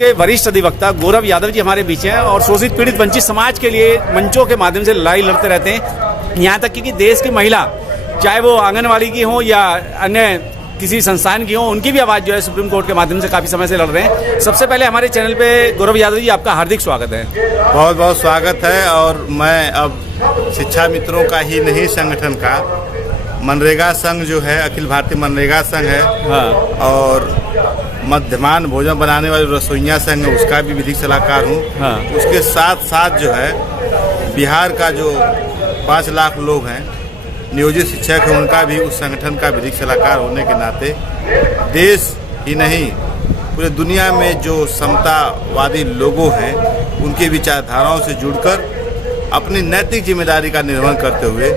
के वरिष्ठ अधिवक्ता गौरव यादव जी हमारे बीच हैं और शोषित पीड़ित वंचित समाज के लिए मंचों के माध्यम से लड़ाई लड़ते रहते हैं। यहाँ तक कि देश की महिला, चाहे वो आंगनवाड़ी की हो या अन्य किसी संस्थान की हो, उनकी भी आवाज़ जो है सुप्रीम कोर्ट के माध्यम से काफ़ी समय से लड़ रहे हैं। सबसे पहले हमारे चैनल पे गौरव यादव जी आपका हार्दिक स्वागत है। बहुत बहुत स्वागत है। और मैं अब शिक्षा मित्रों का ही नहीं, संगठन का मनरेगा संघ जो है, अखिल भारतीय मनरेगा संघ है, और मध्यमान भोजन बनाने वाले रसोइया संघ है, उसका भी विधिक सलाहकार हूँ। उसके साथ साथ जो है बिहार का जो 5 लाख लोग हैं नियोजित शिक्षक हैं, उनका भी उस संगठन का विधिक सलाहकार होने के नाते देश ही नहीं पूरे दुनिया में जो समतावादी लोगों हैं उनकी विचारधाराओं से जुड़कर अपनी नैतिक जिम्मेदारी का निर्वहन करते हुए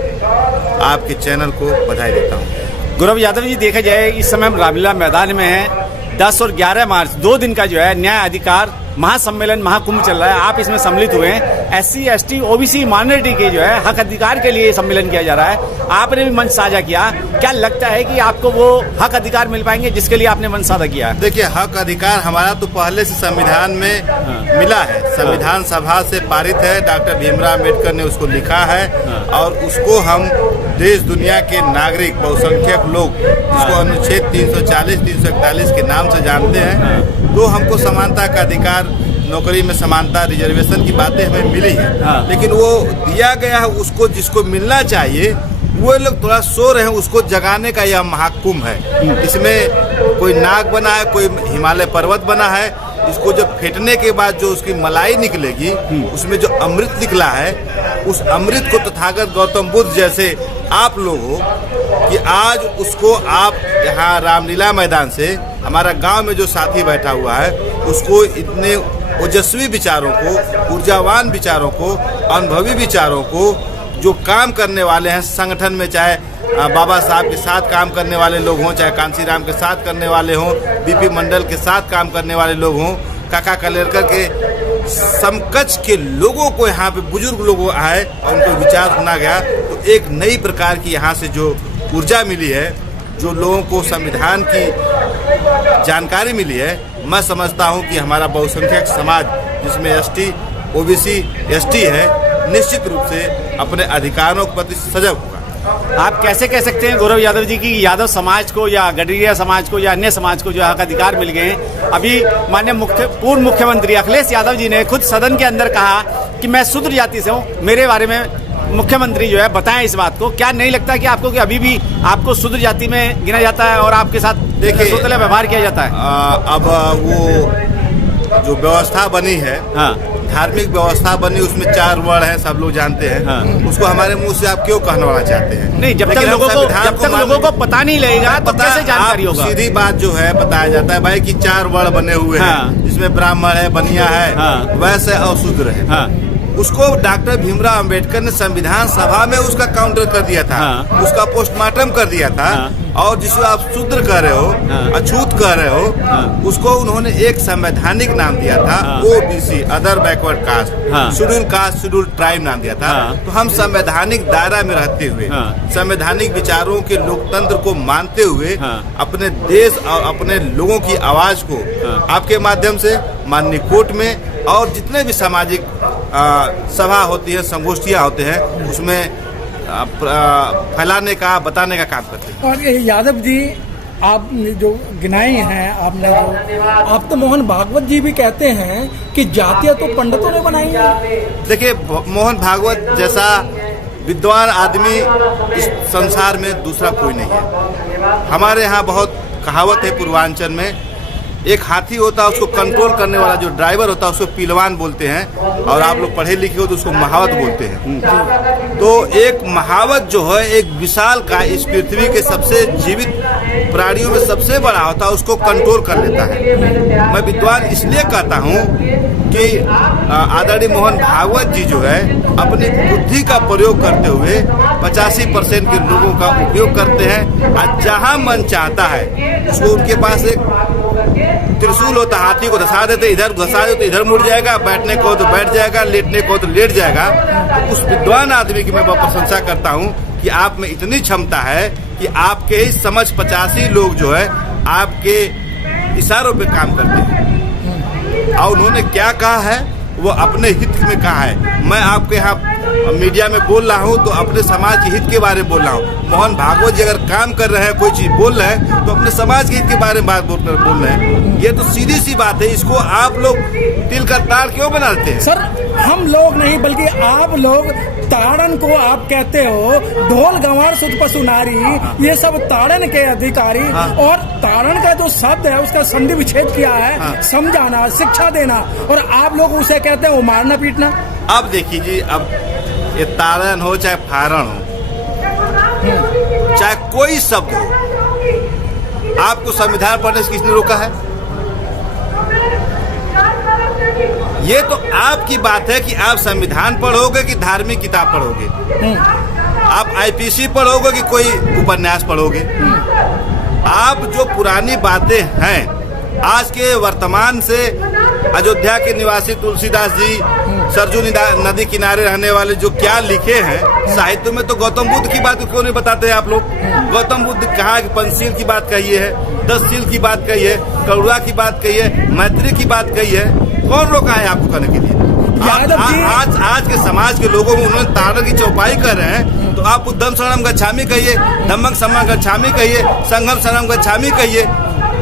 आपके चैनल को बधाई देता हूँ। गौरव यादव जी, देखा जाए इस समय हम रामलीला मैदान में हैं। 10 और 11 मार्च 2 दिन का जो है न्याय अधिकार महासम्मेलन, महाकुंभ चल रहा है। आप इसमें सम्मिलित हुए हैं। SC, ST, OBC माइनॉरिटी के जो है हक अधिकार के लिए सम्मेलन किया जा रहा है। आपने भी मंच साझा किया। क्या लगता है कि आपको वो हक अधिकार मिल पाएंगे जिसके लिए आपने मंच साझा किया है? देखिए, हक अधिकार हमारा तो पहले से संविधान में मिला है। संविधान सभा से पारित है, डॉक्टर भीमराव अम्बेडकर ने उसको लिखा है और उसको हम देश दुनिया के नागरिक बहुसंख्यक लोग जिसको अनुच्छेद 340, 341 के नाम से जानते हैं, तो हमको समानता का अधिकार, नौकरी में समानता, रिजर्वेशन की बातें हमें मिली है। लेकिन वो दिया गया है उसको जिसको मिलना चाहिए, वो लोग थोड़ा सो रहे हैं, उसको जगाने का यह महाकुंभ है। इसमें कोई नाग बना है, कोई हिमालय पर्वत बना है। इसको जब फेंटने के बाद जो उसकी मलाई निकलेगी, उसमें जो अमृत निकला है, उस अमृत को तथागत गौतम बुद्ध जैसे आप लोग हो कि आज उसको आप यहाँ रामलीला मैदान से, हमारा गांव में जो साथी बैठा हुआ है, उसको इतने ओजस्वी विचारों को, ऊर्जावान विचारों को, अनुभवी विचारों को, जो काम करने वाले हैं संगठन में, चाहे बाबा साहब के साथ काम करने वाले लोग हों, चाहे कांसीराम के साथ करने वाले हों, BP मंडल के साथ काम करने वाले लोग हों, काका कलेरकर के समकक्ष के लोगों को यहाँ पे बुजुर्ग लोग आए और उनको विचार सुना गया, तो एक नई प्रकार की यहाँ से जो ऊर्जा मिली है, जो लोगों को संविधान की जानकारी मिली है, मैं समझता हूँ कि हमारा बहुसंख्यक समाज जिसमें ST, OBC, ST है, निश्चित रूप से अपने अधिकारों के प्रति सजग होगा। आप कैसे कह सकते हैं गौरव यादव जी कि यादव समाज को या गडरिया समाज को या अन्य समाज को जो हक अधिकार मिल गए हैं? अभी माननीय पूर्व मुख्यमंत्री अखिलेश यादव जी ने खुद सदन के अंदर कहा कि मैं शूद्र जाति से हूँ। मेरे बारे में मुख्यमंत्री जो है बताएं इस बात को। क्या नहीं लगता कि आपको कि अभी भी आपको शूद्र जाति में गिना जाता है और आपके साथ देखिए व्यवहार किया जाता है? अब वो जो व्यवस्था बनी है, धार्मिक व्यवस्था बनी, उसमें 4 वर्ण हैं, सब लोग जानते हैं। उसको हमारे मुंह से आप क्यों कहलवाना चाहते हैं? नहीं, जब तक लोगों को पता नहीं लगेगा तो कैसे जानकारी होगा? सीधी बात जो है बताया जाता है भाई कि 4 वर्ण बने हुए हैं, जिसमें ब्राह्मण है, बनिया है, वैश्य और शूद्र है। उसको डॉक्टर भीमराव अम्बेडकर ने संविधान सभा में उसका काउंटर कर दिया था, उसका पोस्टमार्टम कर दिया था। और जिसको आप शूद्र कह रहे हो, अछूत कह रहे हो, उसको उन्होंने एक संवैधानिक नाम दिया था, OBC, other backward caste, schedule caste, schedule tribe नाम दिया था। तो हम संवैधानिक दायरा में रहते हुए, संवैधानिक विचारों के लोकतंत्र को मानते हुए, अपने देश और अपने लोगों की आवाज को आपके माध्यम से माननीय कोर्ट में और जितने भी सामाजिक सभा होती है, संगोष्ठियाँ होते हैं, उसमें फैलाने का, बताने का काम करते हैं। और यादव जी, आप जो गिनाए हैं आपने, आप तो मोहन भागवत जी भी कहते हैं कि जातियां तो पंडितों ने बनाई हैं। देखिए, मोहन भागवत जैसा विद्वान आदमी इस संसार में दूसरा कोई नहीं है। हमारे यहाँ बहुत कहावत है पूर्वांचल में, एक हाथी होता है, उसको कंट्रोल करने वाला जो ड्राइवर होता है उसको पीलवान बोलते हैं, और आप लोग पढ़े लिखे हो तो उसको महावत बोलते हैं। तो एक महावत जो है, एक विशाल का इस पृथ्वी के सबसे जीवित प्राणियों में सबसे बड़ा होता है, उसको कंट्रोल कर लेता है। मैं विद्वान इसलिए कहता हूँ कि आदरणीय मोहन भागवत जी जो है अपनी बुद्धि का प्रयोग करते हुए 85% के लोगों का उपयोग करते हैं। और जहाँ मन चाहता है उसको, उनके पास एक त्रिशूल होता, हाथी को धसा देते, इधर घसा दे तो इधर मुड़ जाएगा, बैठने को तो बैठ जाएगा, लेटने को तो लेट जाएगा। तो उस विद्वान आदमी की मैं बहुत प्रशंसा करता हूँ कि आप में इतनी क्षमता है कि आपके ही समझ 85 लोग जो है आपके इशारों पे काम करते हैं। और उन्होंने क्या कहा है वो अपने हित में कहा है। मैं आपके यहाँ मीडिया में बोल रहा हूँ तो अपने समाज के हित के बारे में बोल रहा हूँ। मोहन भागवत जी अगर काम कर रहे हैं, कोई चीज बोल रहे हैं, तो अपने समाज के हित के बारे में बात बोल रहे हैं। ये तो सीधी सी बात है, इसको आप लोग तिल का ताड़ क्यों बनाते हैं? सर हम लोग नहीं बल्कि आप लोग ताड़न को आप कहते हो, ढोल गंवार सुत पशु नारी, ये सब ताड़न के अधिकारी। और ताड़न का जो शब्द है उसका संधि विच्छेद किया है, समझाना, शिक्षा देना, और आप लोग उसे कहते हैं वो मारना पीटना। अब देखिए जी, अब ये ताड़न हो चाहे फारण हो, चाहे कोई शब्द हो, आपको संविधान पढ़ने से किसने रोका है? ये तो आपकी बात है कि आप संविधान पढ़ोगे कि धार्मिक किताब पढ़ोगे, आप आईपीसी पढ़ोगे कि कोई उपन्यास पढ़ोगे। आप जो पुरानी बातें हैं, आज के वर्तमान से अयोध्या के निवासी तुलसीदास जी, सरजू नदी किनारे रहने वाले जो क्या लिखे हैं साहित्य में, तो गौतम बुद्ध की बात क्यों नहीं बताते हैं आप लोग? गौतम बुद्ध कहा कि पंचशील की बात कही है, 10 शील की बात कही है, करुणा की बात कही है, मैत्री की बात कही है। कौन रोका है आपको करने के लिए? आज के समाज के लोगों में उन्होंने ताड़न की चौपाई कर रहे हैं, तो आप उद्धम शरणम गच्छामि कहिए, धम्मं सम्मं गच्छामि कहिए, संघम शरणम गच्छामि कहिए,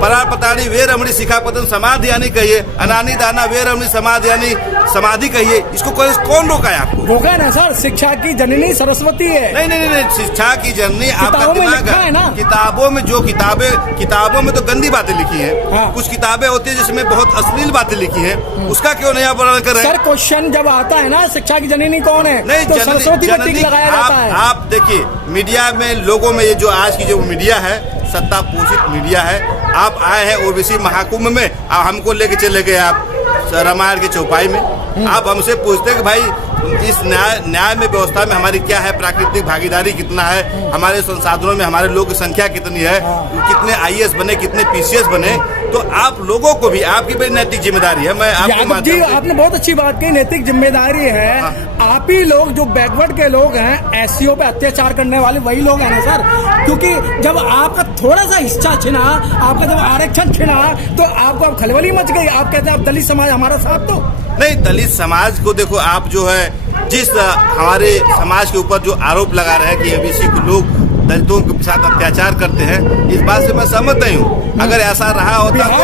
परापताड़ी वे रमणी शिखापतन समाधि यानी कहिए, अनानी दाना वे रमणी समाधि यानी समाधि कहिए। इसको कौन रोका है आपको? रोका ना सर, शिक्षा की जननी सरस्वती है। नहीं, शिक्षा की जननी आपका दिमाग है ना। किताबों में जो किताबों में तो गंदी बातें लिखी हैं। कुछ किताबें होती है जिसमें बहुत अश्लील बातें लिखी हैं, उसका क्यों नहीं आप वर्णन कर रहे हैं? सर क्वेश्चन जब आता है ना, शिक्षा की जननी कौन है, नहीं तो सरस्वती का टिक लगाया जाता है। आप देखिए मीडिया में लोगों में, ये जो आज की जो मीडिया है, सत्ता पोषित मीडिया है। आप आए हैं ओबीसी महाकुंभ में, हमको लेके चले गए आप रामायण की चौपाई में। आप हमसे पूछते हैं कि भाई इस न्याय में व्यवस्था में हमारी क्या है, प्राकृतिक भागीदारी कितना है, हमारे संसाधनों में हमारे लोगों की संख्या कितनी है, कितने आईएएस बने, कितने पीसीएस बने। तो आप लोगों को भी, आपकी बड़ी नैतिक जिम्मेदारी है। मैं आपको जी, आपने बहुत अच्छी बात की, नैतिक जिम्मेदारी है। आप ही लोग जो बैकवर्ड के लोग हैं, एससीओ पे अत्याचार करने वाले वही लोग हैं ना सर, क्योंकि जब आपका थोड़ा सा हिस्सा छिना, आपका जब आरक्षण छिना, तो आपको अब खलबली मच गई। आप कहते हैं अब दलित समाज हमारा साथ दो। नहीं, दलित समाज को देखो, आप जो है जिस हमारे समाज के ऊपर जो आरोप लगा रहे हैं कि ओबीसी के लोग दलितों के साथ अत्याचार करते हैं, इस बात से मैं सहमत नहीं हूँ। अगर ऐसा रहा होता तो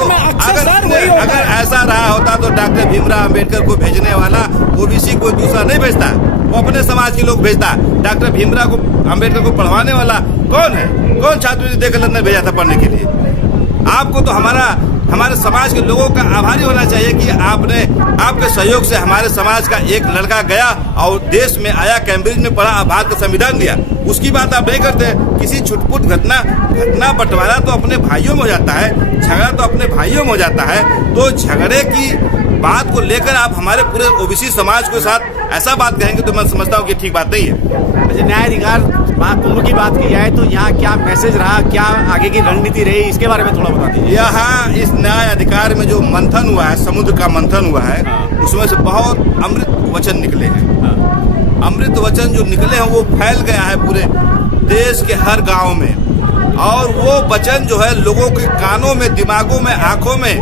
अगर ऐसा रहा होता तो डॉक्टर भीमराव अंबेडकर को भेजने वाला ओबीसी कोई दूसरा नहीं भेजता, वो अपने समाज के लोग भेजता। डॉक्टर भीमराव अंबेडकर को पढ़वाने वाला कौन है? कौन छात्र देकर लंदन भेजा था पढ़ने के लिए? आपको तो हमारे समाज के लोगों का आभारी होना चाहिए कि आपके सहयोग से हमारे समाज का एक लड़का गया और देश में आया, कैम्ब्रिज में पढ़ा, भारत का संविधान दिया। उसकी बात आप नहीं करते। किसी छुटपुट घटना बंटवारा तो अपने भाइयों में हो जाता है, झगड़ा तो अपने भाइयों में हो जाता है। तो झगड़े की बात को लेकर आप हमारे पूरे ओबीसी समाज के साथ ऐसा बात कहेंगे तो मैं समझता हूँ कि ठीक बात नहीं है। न्यायाधिकार महाकुंभ की बात की जाए तो यहाँ क्या मैसेज रहा, क्या आगे की रणनीति रही, इसके बारे में थोड़ा बता दीजिए। यहाँ इस न्याय अधिकार में जो मंथन हुआ है, समुद्र का मंथन हुआ है, उसमें से बहुत अमृत वचन निकले हैं। अमृत वचन जो निकले हैं वो फैल गया है पूरे देश के हर गांव में, और वो वचन जो है लोगों के कानों में, दिमागों में, आंखों में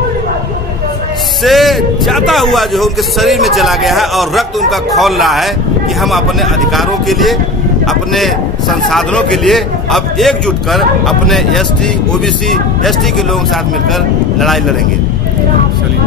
से जाता हुआ जो है उनके शरीर में चला गया है, और रक्त उनका खौल रहा है कि हम अपने अधिकारों के लिए, अपने संसाधनों के लिए अब एकजुट कर अपने एसटी, ओबीसी, एसटी के लोगों के साथ मिलकर लड़ाई लड़ेंगे। चलिए।